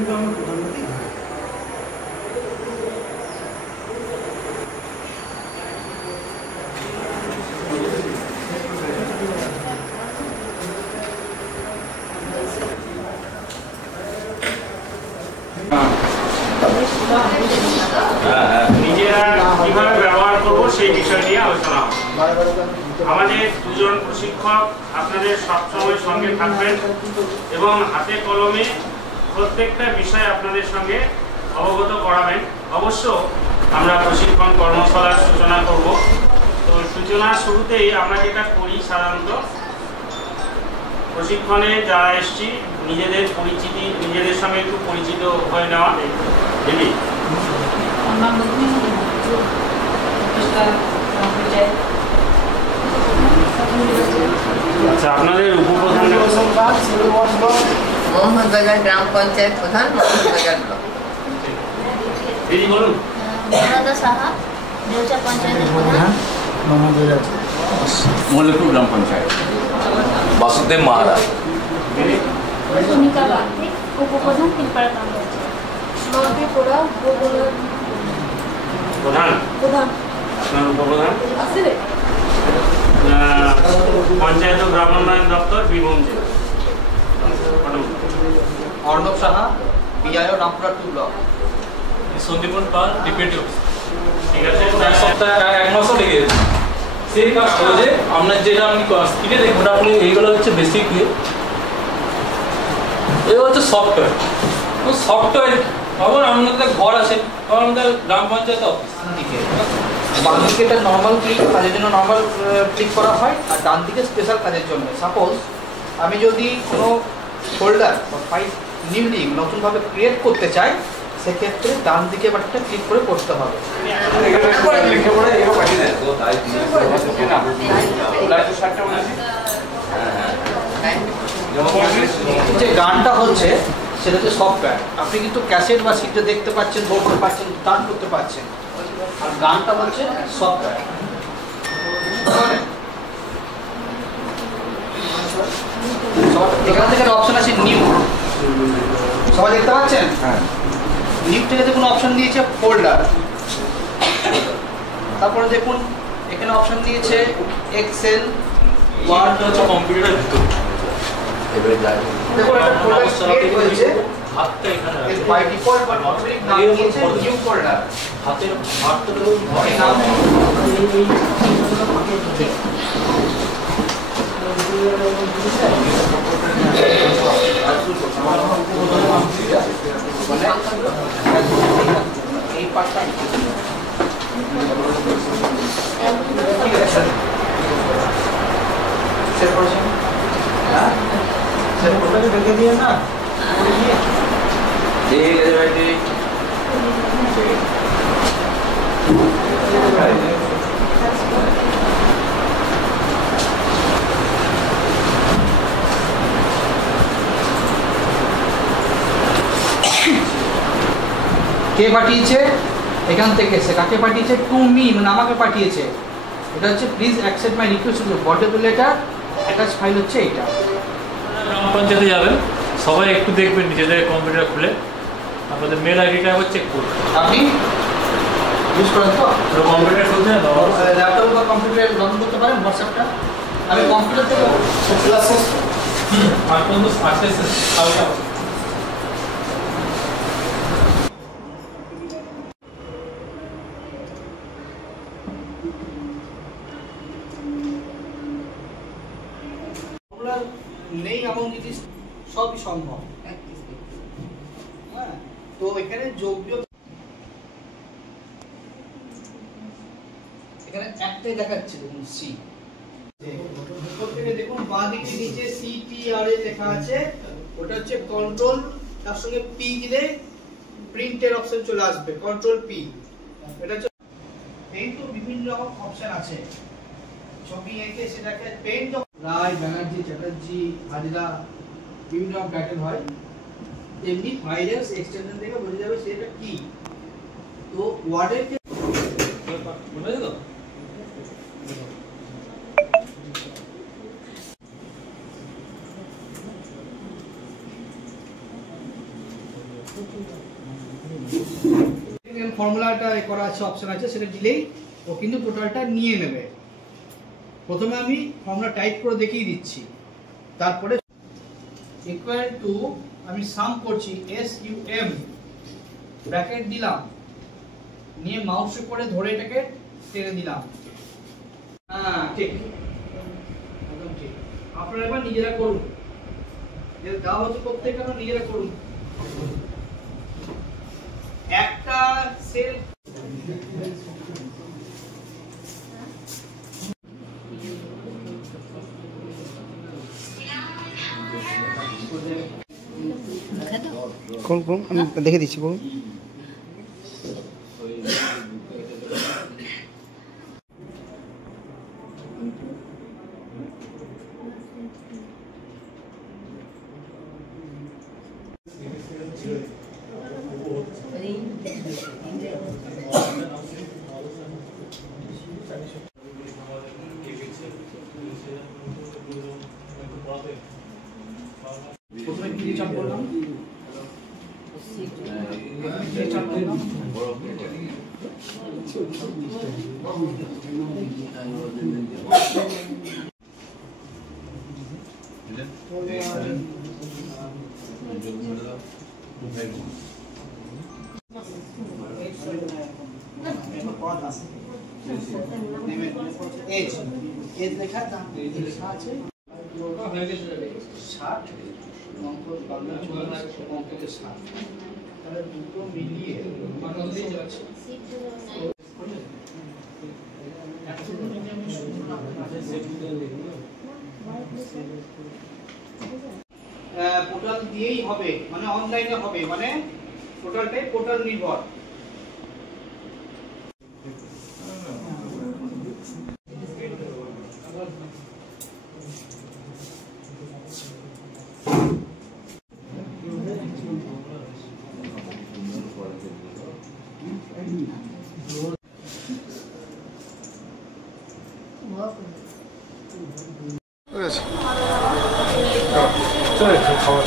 কিন্তু আমরা প্রধানমন্ত্রী নিজেরা কিভাবে ব্যবহার করবো সেই বিষয় নিয়ে আলোচনা হবে। আমাদের দুজন প্রশিক্ষক আপনাদের সবসময় সঙ্গে থাকবেন এবং হাতে কলমে প্রত্যেকটা বিষয় আপনাদের সঙ্গে অবগত করাবেন। অবশ্য আমরা প্রশিক্ষণ কর্মশালার সূচনা করব। তো সূচনার শুরুতেই আমরা যেটা করি সাধারণত প্রশিক্ষণে যারা এসছি নিজেদের সঙ্গে একটু পরিচিত হয়ে নেওয়া। দিদি আচ্ছা, আপনাদের উপপ্রধান মোহনবাজার গ্রাম পঞ্চায়েত প্রধান, মোহনবাজার ব্লক। দিদি বলুন। মমতা সাহা, দেউচা পঞ্চায়েতের প্রধান, মল্লিকপুর গ্রাম পঞ্চায়েত। বাসুদেব মাহারা। সুনিতা বাগদি, উপপ্রধান, পিলপাড়া গ্রাম পঞ্চায়েত। মালতী পোড়া, প্রধান। আপনার উপপ্রধান পঞ্চায়েত ও গ্রামোন্নয়ন দপ্তর, বীরভূম জেলা। অর্ণব সাহা, বিআইও রামপুরা 2 ব্লক। সন্দীপন পাল, ডিপিটি অফিস। ঠিক আছে, এক সপ্তাহ 1 মাসও লেগে গেছে সেই কাগজে আপনার যেটা আপনি স্ক্রিনে দেখুন, আপনি এইগুলো হচ্ছে বেসিক এগুলো হচ্ছে সফটওয়্যার। আবার আপনাদের ঘর আছে, আমাদের গ্রাম পঞ্চায়েত অফিস। বাম দিকে এটা নর্মাল ক্লিক, কাজের জন্য নর্মাল ক্লিক করা হয়, আর ডান দিকে স্পেশাল কাজের জন্য। সাপোজ আমি যদি কোনো ফোল্ডার বা ফাইল নিউলি নতুনভাবে ক্রিয়েট করতে চাই, সেক্ষেত্রে ডান দিকে বাটনটা ক্লিক করে করতে হবে। যে গানটা হচ্ছে সেটা হচ্ছে সফটওয়্যার। আপনি কিন্তু ক্যাসেট বা সিটে দেখতে পাচ্ছেন, বলতে পারছেন, গান করতে পারছেন, আর গানটা হচ্ছে সফটওয়্যার। এখান থেকে অপশন আছে নিউ, সবাই দেখতে পাচ্ছেন? নিউ থেকে দেখুন অপশন দিয়েছে ফোল্ডার। তারপরে দেখুন এখানে অপশন দিয়েছে এক্সেল, ওয়ার্ড, হচ্ছে কম্পিউটারের ভিতর। দেখুন একটা ফোল্ডার ক্রিয়েট হয়েছে হাতটা এখানে বাই ডিফল্ট, বাট অটোমেটিক নাম দিয়েছে নিউ ফোল্ডার। হাতের হাতটা দেখুন নাম এই পার্টটা সেভ করেছেন? হ্যাঁ, সেভ করতে দেখে দিয়ে না। ঠিক আছে ভাই, ঠিক। কে পাঠিয়েছে? এখান থেকে এসে কাকে পাঠিয়েছে? টু মি, মানে আমাকে পাঠিয়েছে। এটা হচ্ছে please accept my request to body letter, attach file হচ্ছে এইটা। গ্রাম পঞ্চায়েতে যাবেন, সবাই একটু দেখবেন নিজেদের কম্পিউটার খুলে আপনাদের মেল আইডিটা একবার চেক করুন। আপনি ইউজ করেন তো? কম্পিউটার খুলতে ল্যাপটপ বা কম্পিউটারে লগ ইন করতে পারেন হোয়াটসঅ্যাপটা। আমি কম্পিউটার থেকে ক্লাসেস আর কোন অ্যাক্সেস কালকে নেই এমন জিনিস সবই সম্ভব। হ্যাঁ, তো এখানে যোগবিয়োগ এখানে একটাই দেখাচ্ছে, দেখুন সি। উপর থেকে দেখুন বাঁ দিকে নিচে CTRA লেখা আছে, ওটা হচ্ছে কন্ট্রোল, তার সঙ্গে পি দিলে প্রিন্টের অপশন চলে আসবে, কন্ট্রোল পি। এটা হচ্ছে পেইন্ট, তো বিভিন্ন রকম অপশন আছে। ছবি এঁকে সেটাকে পেইন্ট, রায়, ব্যানার্জি, চ্যাটার্জি, হাজরা, বিভিন্ন রকম প্যাটার্ন হয়। এমনি ভাইরাস এক্সটেনশন থেকে বোঝা যাবে সেটা কি। তো ওয়ার্ডের বুঝলে তো ফর্মুলাটা করা আছে, অপশন আছে, সেটা দিলেই ও কিন্তু টোটালটা নিয়ে নেবে। প্রথমে আমি ফর্মুলা টাইপ করে দেখিয়ে দিচ্ছি, তারপরে ইকুয়াল টু আমি সাম করছি SUM ব্র্যাকেট দিলাম, নিয়ে মাউসে করে ধরে এটাকে টেনে দিলাম। হ্যাঁ ঠিক, একদম ঠিক। আপনারা এবার নিজেরা করুন, যে দেওয়া হচ্ছে প্রত্যেকটা নিজেরা করুন। একটা সেল কোন কোন আমি দেখে দিচ্ছি, বলুন। প্রথমে কি চাপ করলাম, চাপ করলাম, এজ লেখা আছে 60 অঙ্ক বাংলা 60 অঙ্কের 60, তাহলে দুটো মিলিয়ে বাংলাতেই যাচ্ছে। পোর্টাল দিয়েই হবে, মানে অনলাইনে হবে, মানে টোটালটাই পোর্টাল নির্ভর। চলে খাওয়া